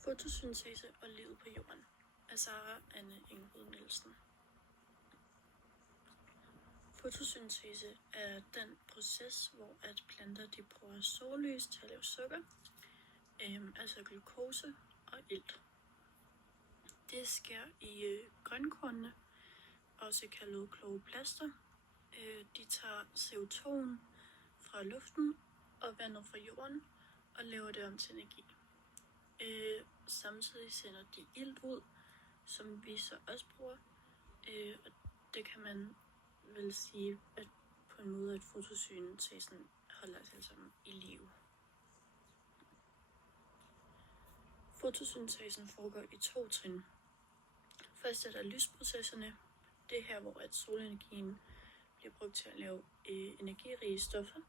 Fotosyntese og livet på jorden af Sara Anne Ingrid Nielsen. Fotosyntese er den proces, hvor at planter de bruger sollys til at lave sukker, altså glukose og ilt. Det sker i grønkornene, også kaldet kloroplaster. De tager CO2'en fra luften og vandet fra jorden og laver det om til energi. Samtidig sender de ilt ud, som vi så også bruger, og det kan man vel sige, at på en måde, at fotosyntesen holder os alle sammen i live. Fotosyntesen foregår i 2 trin. Først er der lysprocesserne. Det er her, hvor at solenergien bliver brugt til at lave energirige stoffer.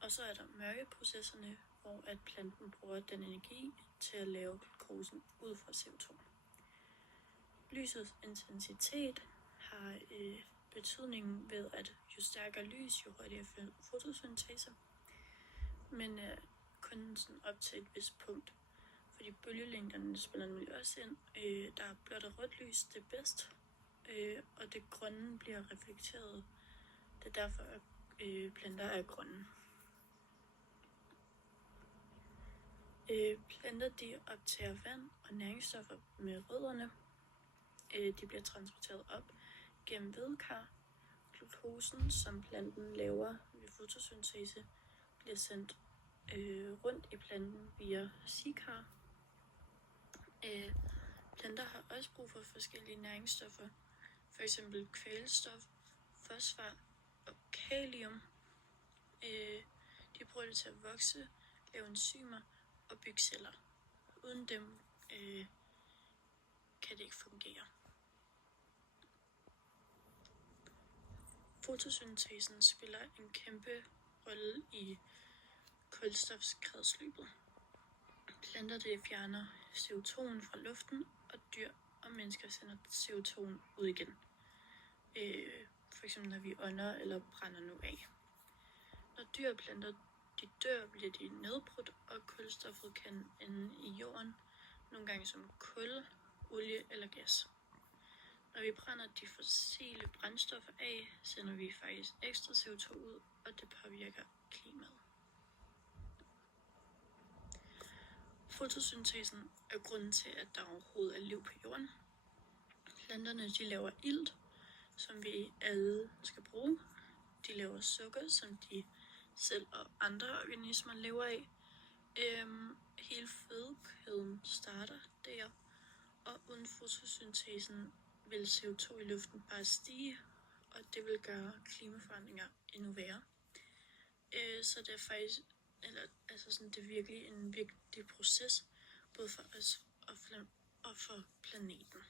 Og så er der mørkeprocesserne, hvor at planten bruger den energi til at lave glukosen ud fra CO2. Lysets intensitet har betydningen ved, at jo stærkere lys, jo hurtigere fotosyntese, men kun sådan op til et vist punkt. Fordi bølgelængderne spiller nemlig også ind. Der er blåt og rødt lys, det er bedst, og det grønne bliver reflekteret. Det er derfor, at planter er grønne. Planter de optager vand og næringsstoffer med rødderne. De bliver transporteret op gennem hvedkar. Glukosen, som planten laver ved fotosyntese, bliver sendt rundt i planten via sikar. Planter har også brug for forskellige næringsstoffer, f.eks. kvælstof, fosfor og kalium. De bruger det til at vokse, lave enzymer og bygge celler. Uden dem kan det ikke fungere. Fotosyntesen spiller en kæmpe rolle i kulstofskredsløbet. Planter det fjerner CO2'en fra luften, og dyr og mennesker sender CO2'en ud igen. For eksempel når vi ånder eller brænder nu af. Når dyr og planter de dør, bliver de nedbrudt, og kulstoffet kan ende i jorden, nogle gange som kul, olie eller gas. Når vi brænder de fossile brændstoffer af, sender vi faktisk ekstra CO2 ud, og det påvirker klimaet. Fotosyntesen er grunden til, at der overhovedet er liv på jorden. Planterne de laver ilt, som vi alle skal bruge. De laver sukker, som de selv og andre organismer lever af. Hele fødekæden starter der, og uden fotosyntesen vil CO2 i luften bare stige, og det vil gøre klimaforandringer endnu værre. Så det er faktisk, det er virkelig en vigtig proces, både for os og for planeten.